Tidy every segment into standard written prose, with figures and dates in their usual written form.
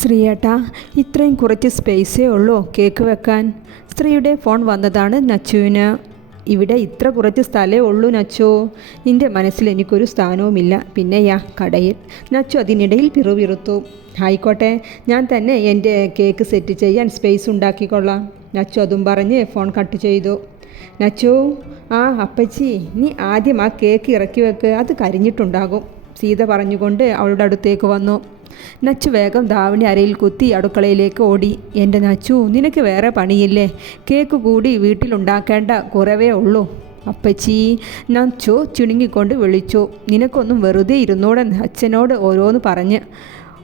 ശ്രീയേട്ടാ, ഇത്രയും കുറച്ച് സ്പേസേ ഉള്ളൂ കേക്ക് വെക്കാൻ. സ്ത്രീയുടെ ഫോൺ വന്നതാണ് നച്ചുവിന്. ഇവിടെ ഇത്ര കുറച്ച് സ്ഥലമേ ഉള്ളൂ നച്ചു. നിൻ്റെ മനസ്സിൽ എനിക്കൊരു സ്ഥാനവുമില്ല. പിന്നെയാ കടയിൽ. നച്ചു അതിനിടയിൽ പിറുപിറുത്തു. ആയിക്കോട്ടെ, ഞാൻ തന്നെ എൻ്റെ കേക്ക് സെറ്റ് ചെയ്യാൻ സ്പേസ് ഉണ്ടാക്കിക്കൊള്ളാം. നച്ചു അതും പറഞ്ഞ് ഫോൺ കട്ട് ചെയ്തു. നച്ചു, അപ്പച്ചി, നീ ആദ്യം ആ കേക്ക് ഇറക്കി വെക്ക്, അത് കരിഞ്ഞിട്ടുണ്ടാകും, സീത പറഞ്ഞുകൊണ്ട് അവളുടെ അടുത്തേക്ക് വന്നു. നച്ചു വേഗം ധാവണി അരയിൽ കുത്തി അടുക്കളയിലേക്ക് ഓടി. എൻ്റെ നച്ചു, നിനക്ക് വേറെ പണിയില്ലേ? കേക്ക് കൂടി വീട്ടിലുണ്ടാക്കേണ്ട കുറവേ ഉള്ളൂ. അപ്പച്ചി, നച്ചു ചുണുങ്ങിക്കൊണ്ട് വിളിച്ചു. നിനക്കൊന്നും വെറുതെ ഇരുന്നൂടെ? അച്ഛനോട് ഓരോന്ന് പറഞ്ഞ്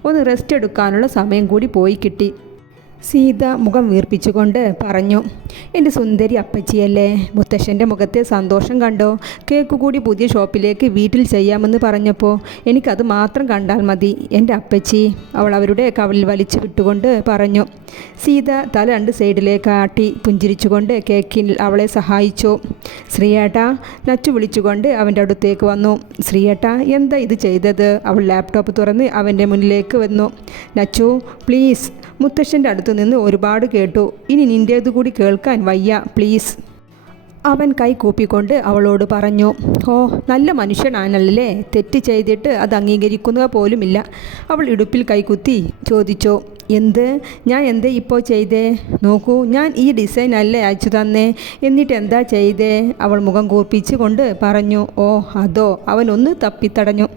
ഒന്ന് റെസ്റ്റ് എടുക്കാനുള്ള സമയം കൂടി പോയി കിട്ടി. സീത മുഖം വീർപ്പിച്ചുകൊണ്ട് പറഞ്ഞു. എൻ്റെ സുന്ദരി അപ്പച്ചിയല്ലേ? മുത്തശ്ശൻ്റെ മുഖത്തെ സന്തോഷം കണ്ടോ? കേക്ക് കൂടി പുതിയ ഷോപ്പിലേക്ക് വീട്ടിൽ ചെയ്യാമെന്ന് പറഞ്ഞപ്പോൾ എനിക്കത് മാത്രം കണ്ടാൽ മതി എൻ്റെ അപ്പച്ചി, അവൾ അവരുടെ കവളിൽ വലിച്ചു വിട്ടുകൊണ്ട് പറഞ്ഞു. സീത തല രണ്ട് സൈഡിലേക്ക് ആട്ടി പുഞ്ചിരിച്ചുകൊണ്ട് കേക്കിൽ അവളെ സഹായിച്ചു. ശ്രീയേട്ടാ, നച്ചു വിളിച്ചുകൊണ്ട് അവൻ്റെ അടുത്തേക്ക് വന്നു. ശ്രീയേട്ടാ, എന്താ ഇത് ചെയ്തത്? അവൾ ലാപ്ടോപ്പ് തുറന്ന് അവൻ്റെ മുന്നിലേക്ക് വന്നു. നച്ചു, പ്ലീസ്, മുത്തശ്ശൻ്റെ അടുത്ത് നിന്ന് ഒരുപാട് കേട്ടു, ഇനി നിൻ്റേതു കൂടി കേൾക്കാൻ വയ്യ, പ്ലീസ്. അവൻ കൈ കൂപ്പിക്കൊണ്ട് അവളോട് പറഞ്ഞു. നല്ല മനുഷ്യനാണല്ലേ, തെറ്റ് ചെയ്തിട്ട് അത് അംഗീകരിക്കുക പോലുമില്ല. അവൾ ഇടുപ്പിൽ കൈകുത്തി ചോദിച്ചു. ഞാൻ എന്തേ ഇപ്പോൾ ചെയ്തേ? നോക്കൂ, ഞാൻ ഈ ഡിസൈൻ അല്ലേ അയച്ചു തന്നേ, എന്നിട്ട് എന്താ ചെയ്തേ? അവൾ മുഖം കൂർപ്പിച്ച് കൊണ്ട് പറഞ്ഞു. അതോ? അവനൊന്ന് തപ്പിത്തടഞ്ഞു.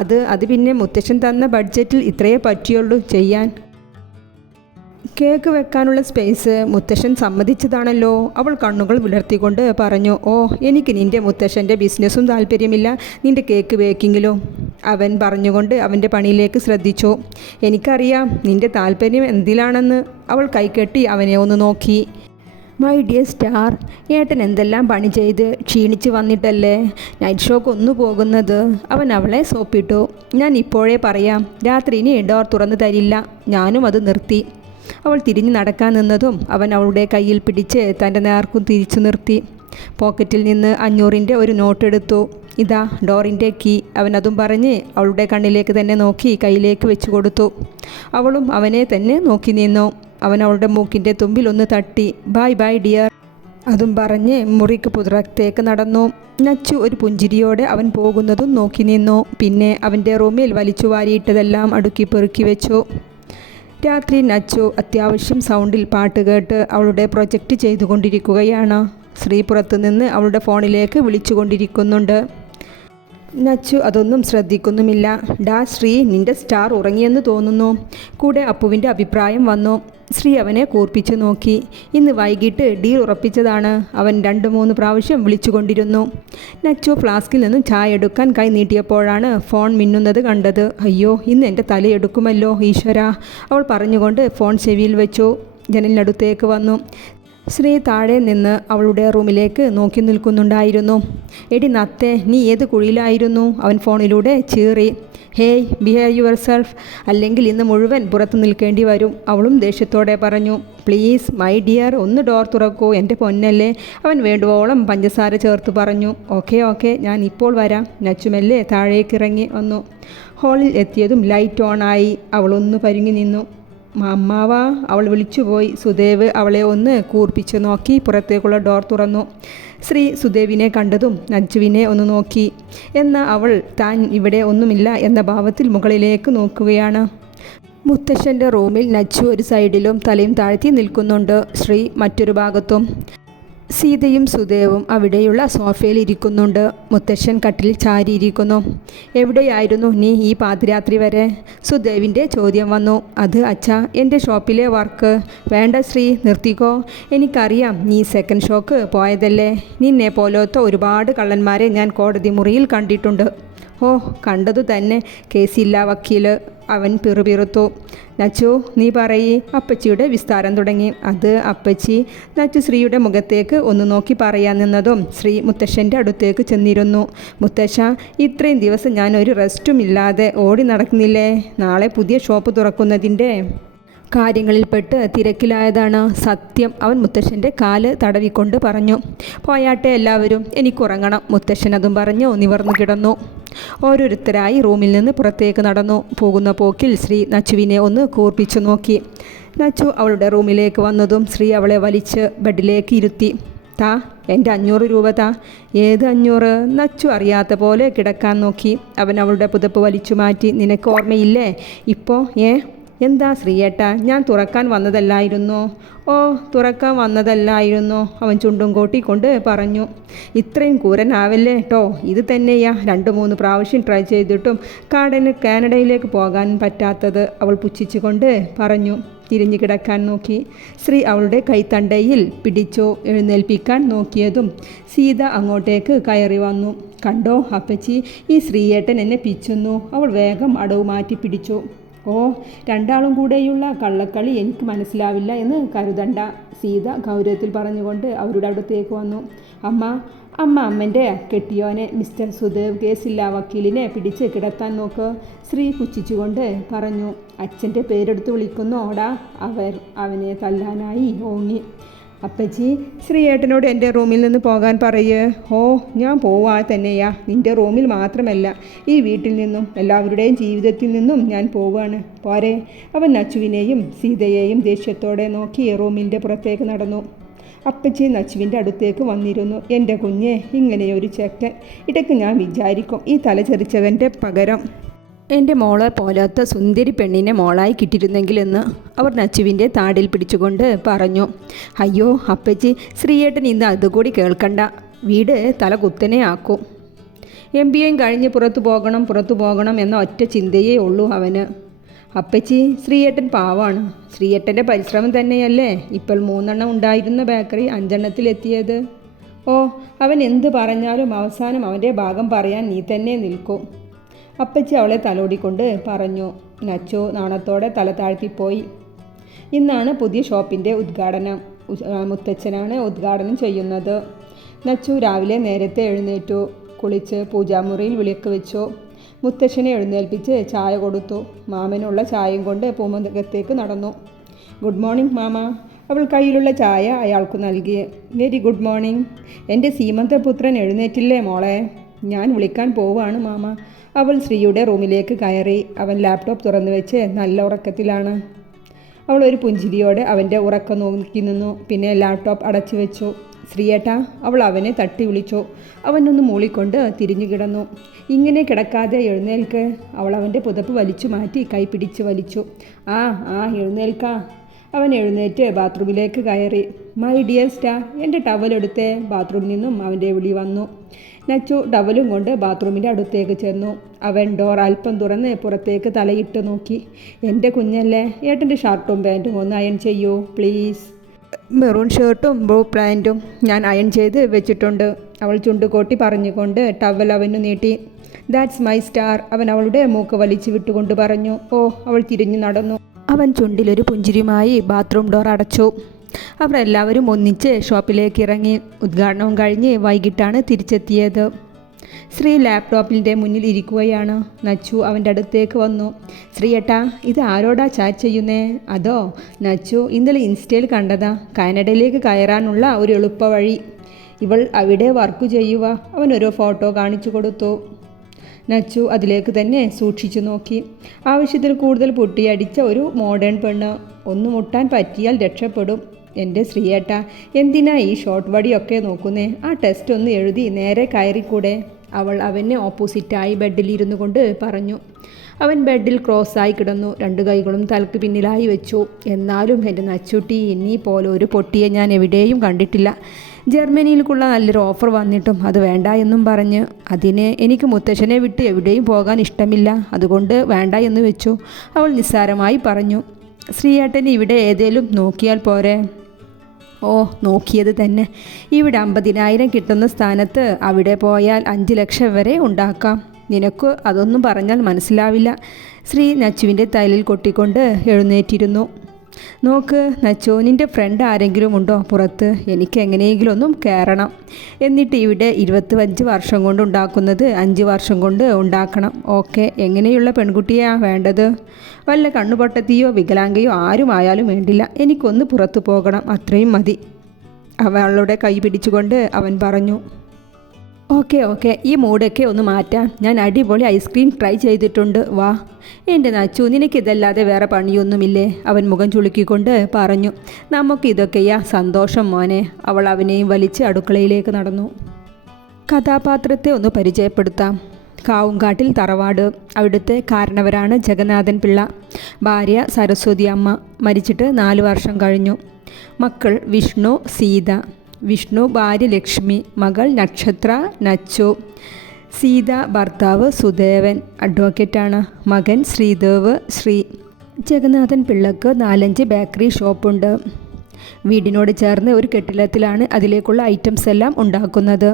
അത് പിന്നെ മുത്തശ്ശൻ തന്ന ബഡ്ജറ്റിൽ ഇത്രയേ പറ്റിയുള്ളൂ ചെയ്യാൻ. കേക്ക് വെക്കാനുള്ള സ്പേസ് മുത്തശ്ശൻ സമ്മതിച്ചതാണല്ലോ. അവൾ കണ്ണുകൾ വിളർത്തിക്കൊണ്ട് പറഞ്ഞു. എനിക്ക് നിൻ്റെ മുത്തശ്ശൻ്റെ ബിസിനസ്സും താല്പര്യമില്ല, നിൻ്റെ കേക്ക് ബേക്കിങ്ങിലും, അവൻ പറഞ്ഞുകൊണ്ട് അവൻ്റെ പണിയിലേക്ക് ശ്രദ്ധിച്ചു. എനിക്കറിയാം നിൻ്റെ താല്പര്യം എന്തിലാണെന്ന്. അവൾ കൈകെട്ടി അവനെ ഒന്ന് നോക്കി. മൈ ഡിയർ സ്റ്റാർ, ഏട്ടൻ എന്തെല്ലാം പണി ചെയ്ത് ക്ഷീണിച്ച് വന്നിട്ടല്ലേ നൈറ്റ് ഷോക്ക് ഒന്നു പോകുന്നത്? അവൻ അവളെ സോപ്പിട്ടു. ഞാൻ ഇപ്പോഴേ പറയാം, രാത്രി ഇനി ഡോർ തുറന്നു തരില്ല. ഞാനും അത് നിർത്തി. അവൾ തിരിഞ്ഞു നടക്കാൻ നിന്നതും അവൻ അവളുടെ കയ്യിൽ പിടിച്ച് തൻ്റെ നേർക്കും തിരിച്ചു നിർത്തി. പോക്കറ്റിൽ നിന്ന് 500-ൻ്റെ ഒരു നോട്ട് എടുത്തു. ഇതാ ഡോറിൻ്റെ കീ. അവൻ അതും പറഞ്ഞ് അവളുടെ കണ്ണിലേക്ക് തന്നെ നോക്കി കയ്യിലേക്ക് വെച്ചു കൊടുത്തു. അവളും അവനെ തന്നെ നോക്കി നിന്നു. അവൻ അവളുടെ മൂക്കിൻ്റെ തുമ്പിൽ ഒന്ന് തട്ടി. Bye bye dear. അതും പറഞ്ഞ് മുറിക്ക് പുറത്തേക്ക് നടന്നു. നച്ചു ഒരു പുഞ്ചിരിയോടെ അവൻ പോകുന്നതും നോക്കി നിന്നു. പിന്നെ അവൻ്റെ റൂമിൽ വലിച്ചു വാരിയിട്ടതെല്ലാം അടുക്കി പെറുക്കി വെച്ചു. രാത്രി നച്ചു അത്യാവശ്യം സൗണ്ടിൽ പാട്ട് കേട്ട് അവളുടെ പ്രൊജക്റ്റ് ചെയ്തുകൊണ്ടിരിക്കുകയാണ്. ശ്രീ പുറത്തുനിന്ന് അവളുടെ ഫോണിലേക്ക് വിളിച്ചുകൊണ്ടിരിക്കുന്നുണ്ട്. നച്ചു അതൊന്നും ശ്രദ്ധിക്കുന്നുമില്ല. ഡാ ശ്രീ, നിൻ്റെ സ്റ്റാർ ഉറങ്ങിയെന്ന് തോന്നുന്നു. കൂടെ അപ്പുവിൻ്റെ അഭിപ്രായം വന്നു. ശ്രീ അവനെ കൂർപ്പിച്ചു നോക്കി. ഇന്ന് വൈകിട്ട് ഡീൽ ഉറപ്പിച്ചതാണ്. അവൻ 2-3 പ്രാവശ്യം വിളിച്ചുകൊണ്ടിരുന്നു. നച്ചു ഫ്ലാസ്കിൽ നിന്നും ചായ എടുക്കാൻ കൈ നീട്ടിയപ്പോഴാണ് ഫോൺ മിന്നുന്നത് കണ്ടത്. അയ്യോ, ഇന്ന് എൻ്റെ തലയെടുക്കുമല്ലോ ഈശ്വര, അവൾ പറഞ്ഞുകൊണ്ട് ഫോൺ ചെവിയിൽ വെച്ചു. ജനലിനടുത്തേക്ക് വന്നു. ശ്രീ താഴെ നിന്ന് അവളുടെ റൂമിലേക്ക് നോക്കി നിൽക്കുന്നുണ്ടായിരുന്നു. എടി നത്തേ, നീ ഏത് കുഴിയിലായിരുന്നു? അവൻ ഫോണിലൂടെ ചീറി. ഹേയ്, ബിഹേവ് യുവർ സെൽഫ്, അല്ലെങ്കിൽ ഇന്ന് മുഴുവൻ പുറത്ത് നിൽക്കേണ്ടി വരും. അവളും ദേഷ്യത്തോടെ പറഞ്ഞു. പ്ലീസ് മൈ ഡിയർ, ഒന്ന് ഡോർ തുറക്കൂ, എൻ്റെ പൊന്നല്ലേ. അവൻ വേണ്ടുവോളം പഞ്ചസാര ചേർത്ത് പറഞ്ഞു. ഓക്കെ, ഞാൻ ഇപ്പോൾ വരാം. നച്ചുമെല്ലെ താഴേക്കിറങ്ങി വന്നു. ഹാളിൽ എത്തിയതും ലൈറ്റ് ഓണായി. അവളൊന്ന് പരുങ്ങി നിന്നു. അമ്മാവാ, അവൾ വിളിച്ചുപോയി. സുദേവ് അവളെ ഒന്ന് കൂർപ്പിച്ച് നോക്കി പുറത്തേക്കുള്ള ഡോർ തുറന്നു. ശ്രീ സുദേവിനെ കണ്ടതും നച്ചുവിനെ ഒന്ന് നോക്കി. എന്നാൽ അവൾ താൻ ഇവിടെ ഒന്നുമില്ല എന്ന ഭാവത്തിൽ മുകളിലേക്ക് നോക്കുകയാണ്. മുത്തശ്ശൻ്റെ റൂമിൽ നച്ചു ഒരു സൈഡിലും തലയും താഴ്ത്തി നിൽക്കുന്നുണ്ട്. ശ്രീ മറ്റൊരു ഭാഗത്തും. സീതയും സുദേവും അവിടെയുള്ള സോഫയിൽ ഇരിക്കുന്നുണ്ട്. മുത്തശ്ശൻ കട്ടിൽ ചാരിയിരിക്കുന്നു. എവിടെയായിരുന്നു നീ ഈ പാതിരാത്രി വരെ? സുദേവിൻ്റെ ചോദ്യം വന്നു. അത് അച്ഛാ, എൻ്റെ ഷോപ്പിലെ വർക്ക്. വേണ്ട ശ്രീ, നിർത്തിക്കോ. എനിക്കറിയാം നീ സെക്കൻഡ് ഷോക്ക് പോയതല്ലേ. നിന്നെ പോലത്തെ ഒരുപാട് കള്ളന്മാരെ ഞാൻ കോടതി മുറിയിൽ കണ്ടിട്ടുണ്ട്. കണ്ടതു തന്നെ, കേസില്ല വക്കീല്. അവൻ പിറുപിറുത്തു. നച്ചു, നീ പറയ്. അപ്പച്ചിയുടെ വിസ്താരം തുടങ്ങി. അത് അപ്പച്ചി. നച്ചു ശ്രീയുടെ മുഖത്തേക്ക് ഒന്ന് നോക്കി പറയാൻ നിന്നതും ശ്രീ മുത്തശ്ശൻ്റെ അടുത്തേക്ക് ചെന്നിരുന്നു. മുത്തശ്ശ, ഇത്രയും ദിവസം ഞാൻ ഒരു റെസ്റ്റും ഇല്ലാതെ ഓടി നടക്കുന്നില്ലേ? നാളെ പുതിയ ഷോപ്പ് തുറക്കുന്നതിൻ്റെ കാര്യങ്ങളിൽപ്പെട്ട് തിരക്കിലായതാണ് സത്യം. അവൻ മുത്തശ്ശൻ്റെ കാല് തടവിക്കൊണ്ട് പറഞ്ഞു. പോയാട്ടെ എല്ലാവരും, എനിക്കുറങ്ങണം. മുത്തശ്ശൻ അതും പറഞ്ഞു നിവർന്നു കിടന്നു. ഓരോരുത്തരായി റൂമിൽ നിന്ന് പുറത്തേക്ക് നടന്നു. പോകുന്ന പോക്കിൽ ശ്രീ നച്ചുവിനെ ഒന്ന് കൂർപ്പിച്ചു നോക്കി. നച്ചു അവളുടെ റൂമിലേക്ക് വന്നതും ശ്രീ അവളെ വലിച്ച് ബെഡിലേക്ക് ഇരുത്തി. താ, എൻ്റെ 500 രൂപ താ. ഏത് 500? നച്ചു അറിയാത്ത പോലെ കിടക്കാൻ നോക്കി. അവൻ അവളുടെ പുതപ്പ് വലിച്ചു മാറ്റി. നിനക്ക് ഓർമ്മയില്ലേ ഇപ്പോൾ? എന്താ ശ്രീയേട്ടാ, ഞാൻ തുറക്കാൻ വന്നതല്ലായിരുന്നോ? ഓ, തുറക്കാൻ വന്നതല്ലായിരുന്നോ? അവൻ ചുണ്ടും കോട്ടിക്കൊണ്ട് പറഞ്ഞു. ഇത്രയും കൂരനാവല്ലേ കേട്ടോ. ഇത് തന്നെയാ 2-3 പ്രാവശ്യം ട്രൈ ചെയ്തിട്ടും കാനഡയിലേക്ക് പോകാൻ പറ്റാത്തത്, അവൾ പുച്ഛിച്ചുകൊണ്ട് പറഞ്ഞു. തിരിഞ്ഞു കിടക്കാൻ നോക്കി. ശ്രീ അവളുടെ കൈത്തണ്ടയിൽ പിടിച്ചോ എഴുന്നേൽപ്പിക്കാൻ നോക്കിയതും സീത അങ്ങോട്ടേക്ക് കയറി വന്നു. കണ്ടോ അപ്പച്ചി, ഈ ശ്രീയേട്ടൻ എന്നെ പിച്ചുന്നു. അവൾ വേഗം അടവ് മാറ്റി പിടിച്ചു. ഓ, രണ്ടാളും കൂടെയുള്ള കള്ളക്കളി എനിക്ക് മനസ്സിലാവില്ല എന്ന് കരുതണ്ട, സീത ഗൗരവത്തിൽ പറഞ്ഞുകൊണ്ട് അവരുടെ അടുത്തേക്ക് വന്നു. അമ്മൻ്റെ കെട്ടിയോനെ മിസ്റ്റർ സുദേവ് കേസില്ല വക്കീലിനെ പിടിച്ച് കിടത്താൻ നോക്ക്, ശ്രീ പുച്ഛിച്ചുകൊണ്ട് പറഞ്ഞു. അച്ഛൻ്റെ പേരെടുത്ത് വിളിക്കുന്നോടാ, അവനെ തല്ലാനായി ഓങ്ങി. അപ്പച്ചി, ശ്രീയേട്ടനോട് എൻ്റെ റൂമിൽ നിന്ന് പോകാൻ പറയേ. ഓ, ഞാൻ പോവാ തന്നെയാ. നിൻ്റെ റൂമിൽ മാത്രമല്ല, ഈ വീട്ടിൽ നിന്നും എല്ലാവരുടെയും ജീവിതത്തിൽ നിന്നും ഞാൻ പോവുകയാണ്. പോരെ. അവൻ നച്ചുവിനെയും സീതയെയും ദേഷ്യത്തോടെ നോക്കി റൂമിൻ്റെ പുറത്തേക്ക് നടന്നു. അപ്പച്ചി നച്ചുവിൻ്റെ അടുത്തേക്ക് വന്നിരുന്നു. എൻ്റെ കുഞ്ഞെ, ഇങ്ങനെയൊരു ചെക്കൻ. ഇടയ്ക്ക് ഞാൻ വിചാരിക്കും, ഈ തലചെറിച്ചവൻ്റെ പകരം എൻ്റെ മോളെ പോലാത്ത സുന്ദരി പെണ്ണിനെ മോളായി കിട്ടിയിരുന്നെങ്കിലെന്ന് അവർ നച്ചുവിൻ്റെ താടിൽ പിടിച്ചുകൊണ്ട് പറഞ്ഞു. അയ്യോ അപ്പച്ചി, ശ്രീയേട്ടൻ ഇന്ന് അതുകൂടി കേൾക്കണ്ട. വീട് തല കുത്തനെ ആക്കും. MBA കഴിഞ്ഞ് പുറത്തു പോകണം എന്ന ഒറ്റ ചിന്തയേ ഉള്ളൂ അവന്. അപ്പച്ചി, ശ്രീയേട്ടൻ പാവാണ്. ശ്രീയേട്ടൻ്റെ പരിശ്രമം തന്നെയല്ലേ ഇപ്പോൾ 3 ഉണ്ടായിരുന്ന ബേക്കറി 5 ഓ, അവൻ എന്ത് പറഞ്ഞാലും അവസാനം അവൻ്റെ ഭാഗം പറയാൻ നീ തന്നെ നിൽക്കും. അപ്പച്ചി അവളെ തലോടിക്കൊണ്ട് പറഞ്ഞു. നച്ചു നാണത്തോടെ തല താഴ്ത്തിപ്പോയി. ഇന്നാണ് പുതിയ ഷോപ്പിൻ്റെ ഉദ്ഘാടനം. മുത്തച്ഛനാണ് ഉദ്ഘാടനം ചെയ്യുന്നത്. നച്ചു രാവിലെ നേരത്തെ എഴുന്നേറ്റു. കുളിച്ച് പൂജാമുറിയിൽ വിളക്ക് വെച്ചു. മുത്തച്ഛനെ എഴുന്നേൽപ്പിച്ച് ചായ കൊടുത്തു. മാമനുള്ള ചായയും കൊണ്ട് പൂമുഖത്തേക്ക് നടന്നു. Good morning mama. അവൾ കയ്യിലുള്ള ചായ അയാൾക്ക് നൽകി. Very good morning. എൻ്റെ സീമന്തപുത്രൻ എഴുന്നേറ്റില്ലേ മോളെ? ഞാൻ വിളിക്കാൻ പോവാണ് മാമ. അവൾ ശ്രീയുടെ റൂമിലേക്ക് കയറി. അവൻ ലാപ്ടോപ്പ് തുറന്നു വെച്ച് നല്ല ഉറക്കത്തിലാണ്. അവൾ ഒരു പുഞ്ചിരിയോടെ അവൻ്റെ ഉറക്കം നോക്കി നിന്നു. പിന്നെ ലാപ്ടോപ്പ് അടച്ചു വെച്ചു. ശ്രീയേട്ടാ, അവൾ അവനെ തട്ടി വിളിച്ചു. അവനൊന്ന് മൂളിക്കൊണ്ട് തിരിഞ്ഞു കിടന്നു. ഇങ്ങനെ കിടക്കാതെ എഴുന്നേൽക്ക്. അവൾ അവൻ്റെ പുതപ്പ് വലിച്ചു മാറ്റി കൈ പിടിച്ച് വലിച്ചു. ആ എഴുന്നേൽക്കാ. അവൻ എഴുന്നേറ്റ് ബാത്റൂമിലേക്ക് കയറി. മൈ ഡിയർ സ്റ്റാർ, എൻ്റെ ടവലെടുത്തേ. ബാത്റൂമിൽ നിന്നും അവൻ്റെ വിളി വന്നു. നച്ചു ടവലും കൊണ്ട് ബാത്റൂമിൻ്റെ അടുത്തേക്ക് ചെന്നു. അവൻ ഡോർ അല്പം തുറന്ന് പുറത്തേക്ക് തലയിട്ട് നോക്കി. എൻ്റെ കുഞ്ഞല്ലേ, ഏട്ടൻ്റെ ഷർട്ടും പാൻറ്റും ഒന്ന് അയൺ ചെയ്യൂ പ്ലീസ്. മെറൂൺ ഷർട്ടും ബ്ലൂ പാൻറ്റും ഞാൻ അയൺ ചെയ്ത് വെച്ചിട്ടുണ്ട്. അവൾ ചുണ്ടുകൊട്ടി പറഞ്ഞുകൊണ്ട് ടവൽ അവന് നീട്ടി. ദാറ്റ്സ് മൈ സ്റ്റാർ, അവൻ അവളുടെ മൂക്ക് വലിച്ചു വിട്ടുകൊണ്ട് പറഞ്ഞു. ഓ, അവൾ തിരിഞ്ഞു നടന്നു. അവൻ ചുണ്ടിലൊരു പുഞ്ചിരിയുമായി ബാത്റൂം ഡോർ അടച്ചു. അവർ എല്ലാവരും ഒന്നിച്ച് ഷോപ്പിലേക്ക് ഇറങ്ങി. ഉദ്ഘാടനവും കഴിഞ്ഞ് വൈകിട്ടാണ് തിരിച്ചെത്തിയത്. ശ്രീ ലാപ്ടോപ്പിൻ്റെ മുന്നിൽ ഇരിക്കുകയാണ്. നച്ചു അവൻ്റെ അടുത്തേക്ക് വന്നു. ശ്രീയേട്ടാ, ഇത് ആരോടാ ചാറ്റ് ചെയ്യുന്നേ? അതോ? നച്ചു, ഇന്നലെ ഇൻസ്റ്റയിൽ കണ്ടതാ. കാനഡയിലേക്ക് കയറാനുള്ള ഒരു എളുപ്പ വഴി. ഇവൾ അവിടെ വർക്ക് ചെയ്യുക. അവനൊരു ഫോട്ടോ കാണിച്ചു കൊടുത്തു. നച്ചു അതിലേക്ക് തന്നെ സൂക്ഷിച്ചു നോക്കി. ആവശ്യത്തിൽ കൂടുതൽ പൊട്ടിയടിച്ച ഒരു മോഡേൺ പെണ്ണ്. ഒന്ന് മുട്ടാൻ പറ്റിയാൽ രക്ഷപ്പെടും. എൻ്റെ ശ്രീയേട്ടാ, എന്തിനാ ഈ ഷോർട്ട് വടിയൊക്കെ നോക്കുന്നേ? ആ ടെസ്റ്റ് ഒന്ന് എഴുതി നേരെ കയറിക്കൂടെ? അവൾ അവന് ഓപ്പോസിറ്റായി ബെഡിലിരുന്നു കൊണ്ട് പറഞ്ഞു. അവൻ ബെഡിൽ ക്രോസായി കിടന്നു. 2 കൈകളും തലക്ക് പിന്നിലായി വെച്ചു. എന്നാലും എൻ്റെ നച്ചുട്ടി, ഇനി പോലെ ഒരു പൊട്ടിയെ ഞാൻ എവിടെയും കണ്ടിട്ടില്ല. ജർമ്മനിയിലേക്കുള്ള നല്ലൊരു ഓഫർ വന്നിട്ടും അത് വേണ്ട എന്നും പറഞ്ഞ്. അതിന് എനിക്ക് മുത്തശ്ശനെ വിട്ട് എവിടെയും പോകാൻ ഇഷ്ടമില്ല, അതുകൊണ്ട് വേണ്ട എന്ന് വെച്ചു. അവൾ നിസ്സാരമായി പറഞ്ഞു. ശ്രീയേട്ടൻ ഇവിടെ ഏതേലും നോക്കിയാൽ പോരെ? ഓ, നോക്കിയത് തന്നെ. ഇവിടെ 50,000 കിട്ടുന്ന സ്ഥാനത്ത് അവിടെ പോയാൽ 5 ലക്ഷം വരെ ഉണ്ടാക്കാം. നിനക്ക് അതൊന്നും പറഞ്ഞാൽ മനസ്സിലാവില്ല. ശ്രീ നച്ചുവിൻ്റെ തലയിൽ കൊട്ടിക്കൊണ്ട് എഴുന്നേറ്റിരുന്നു. നോക്ക് നച്ചു, നിൻ്റെ ഫ്രണ്ട് ആരെങ്കിലും ഉണ്ടോ പുറത്ത്? എനിക്ക് എങ്ങനെയെങ്കിലും ഒന്നും കയറണം. എന്നിട്ട് ഇവിടെ 25 വർഷം കൊണ്ട് ഉണ്ടാക്കുന്നത് 5 വർഷം കൊണ്ട് ഉണ്ടാക്കണം. ഓക്കെ, എങ്ങനെയുള്ള പെൺകുട്ടിയാണ് വേണ്ടത്? വല്ല കണ്ണുപൊട്ടത്തിയോ വികലാംഗയോ ആരുമായാലും വേണ്ടില്ല. എനിക്കൊന്ന് പുറത്തു പോകണം, അത്രയും മതി. അവളുടെ കൈ പിടിച്ചുകൊണ്ട് അവൻ പറഞ്ഞു. ഓക്കെ ഈ മൂഡൊക്കെ ഒന്ന് മാറ്റാം. ഞാൻ അടിപൊളി ഐസ്ക്രീം ട്രൈ ചെയ്തിട്ടുണ്ട്. വാ എൻ്റെ നച്ചു, നിനക്കിതല്ലാതെ വേറെ പണിയൊന്നുമില്ലേ? അവൻ മുഖം ചുളുക്കിക്കൊണ്ട് പറഞ്ഞു. നമുക്കിതൊക്കെയാ സന്തോഷം മോനെ. അവൾ അവനെയും വലിച്ച് അടുക്കളയിലേക്ക് നടന്നു. കഥാപാത്രത്തെ ഒന്ന് പരിചയപ്പെടുത്താം. കാവുംകാട്ടിൽ തറവാട്. അവിടുത്തെ കാരണവരാണ് ജഗന്നാഥൻ പിള്ള. ഭാര്യ സരസ്വതി അമ്മ. മരിച്ചിട്ട് 4 വർഷം കഴിഞ്ഞു. മക്കൾ വിഷ്ണു, സീത. വിഷ്ണു ഭാര്യ ലക്ഷ്മി, മകൾ നക്ഷത്ര, നച്ചു. സീത ഭർത്താവ് സുദേവൻ, അഡ്വക്കേറ്റാണ്. മകൻ ശ്രീദേവ്, ശ്രീ. ജഗന്നാഥൻ പിള്ളക്ക് 4-5 ബേക്കറി ഷോപ്പുണ്ട്. വീടിനോട് ചേർന്ന് ഒരു കെട്ടിടത്തിലാണ് അതിലേക്കുള്ള ഐറ്റംസ് എല്ലാം ഉണ്ടാക്കുന്നത്.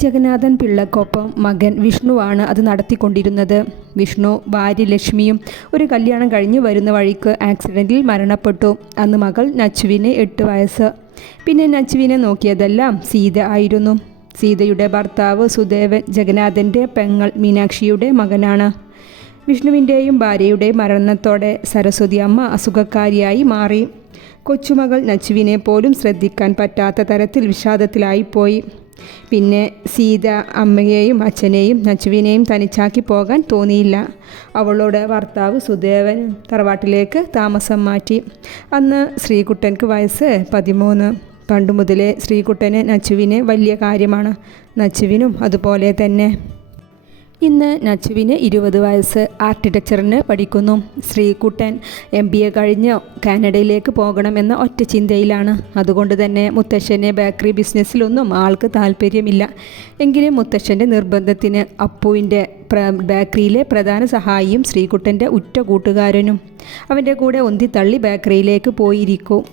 ജഗന്നാഥൻ പിള്ളക്കൊപ്പം മകൻ വിഷ്ണുവാണ് അത് നടത്തിക്കൊണ്ടിരുന്നത്. വിഷ്ണു ഭാര്യ ലക്ഷ്മിയും ഒരു കല്യാണം കഴിഞ്ഞ് വരുന്ന വഴിക്ക് ആക്സിഡൻറ്റിൽ മരണപ്പെട്ടു. അന്ന് മകൾ നച്ചുവിന് 8 വയസ്സ്. പിന്നെ നച്ചുവിനെ നോക്കിയതെല്ലാം സീത ആയിരുന്നു. സീതയുടെ ഭർത്താവ് സുദേവൻ ജഗന്നാഥൻ്റെ പെങ്ങൾ മീനാക്ഷിയുടെ മകനാണ്. വിഷ്ണുവിൻ്റെയും ഭാര്യയുടെയും മരണത്തോടെ സരസ്വതി അമ്മ അസുഖക്കാരിയായി മാറി. കൊച്ചുമകൾ നച്ചുവിനെ പോലും ശ്രദ്ധിക്കാൻ പറ്റാത്ത തരത്തിൽ വിഷാദത്തിലായിപ്പോയി. പിന്നെ സീത അമ്മയെയും അച്ഛനെയും നച്ചുവിനെയും തനിച്ചാക്കി പോകാൻ തോന്നിയില്ല. അവളുടെ ഭർത്താവ് സുദേവൻ തറവാട്ടിലേക്ക് താമസം മാറ്റി. അന്ന് ശ്രീകുട്ടൻക്ക് വയസ്സ് 13. പണ്ടു മുതലേ ശ്രീകുട്ടന് നച്ചുവിന് വലിയ കാര്യമാണ്. നച്ചുവിനും അതുപോലെ തന്നെ. ഇന്ന് നച്ചുവിന് 20 വയസ്സ്. ആർക്കിടെക്ചറിന് പഠിക്കുന്നു. ശ്രീകുട്ടൻ MBA കഴിഞ്ഞ് കാനഡയിലേക്ക് പോകണമെന്ന ഒറ്റ ചിന്തയിലാണ്. അതുകൊണ്ട് തന്നെ മുത്തശ്ശനെ ബേക്കറി ബിസിനസ്സിലൊന്നും ആൾക്ക് താല്പര്യമില്ല. എങ്കിലും മുത്തശ്ശൻ്റെ നിർബന്ധത്തിന് അപ്പുവിൻ്റെ ബേക്കറിയിലെ പ്രധാന സഹായിയും ശ്രീകുട്ടൻ്റെ ഉറ്റ കൂട്ടുകാരനും അവൻ്റെ കൂടെ ഉന്തിത്തള്ളി ബേക്കറിയിലേക്ക് പോയിരിക്കും.